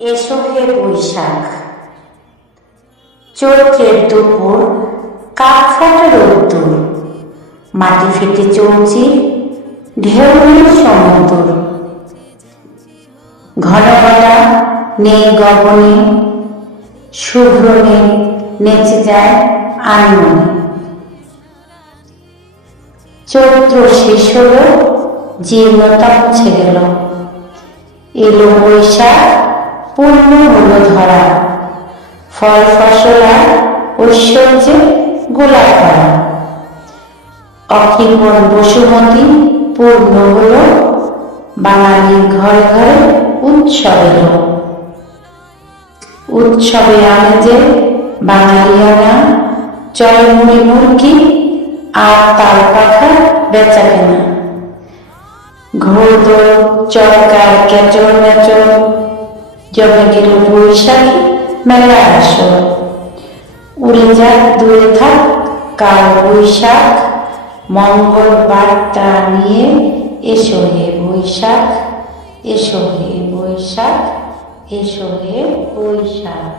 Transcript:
এসো হে বৈশাখ। চৈত্রের দুপুর, কাক ফাটা রোদ্দুর, মাটি ফেটে চৌচি, ঢেউ নেই সমুদ্র। ঘনঘটা নেই গগনে, শুভ্র নেই নেচে যায় আনমনে। চৈত্র শেষ হলো, জীর্ণতা মুছে গেল, এলো বৈশাখ, পূর্ণ হলো ধরা, ফল ফসল আর ঐশ্বর্যে গোলা ভরা। অকৃপণ বসুমতী পূর্ণ হলো, বাঙালির ঘরে ঘরে উৎসব এলো। উৎসবে আমেজে বাঙালিয়ানা, চলে মুড়ি মুরগি আর তাল পাখা বেচা কেনা। ঘোড়দৌড় চরকার কেচর মেচর, জমে গেল বৈশাখী মেলা আসর। উড়ে যাক দূরে থাক কাল বৈশাখ, মঙ্গল বার্তা নিয়ে এসো হে বৈশাখ, এসো হে বৈশাখ, এসো হে বৈশাখ।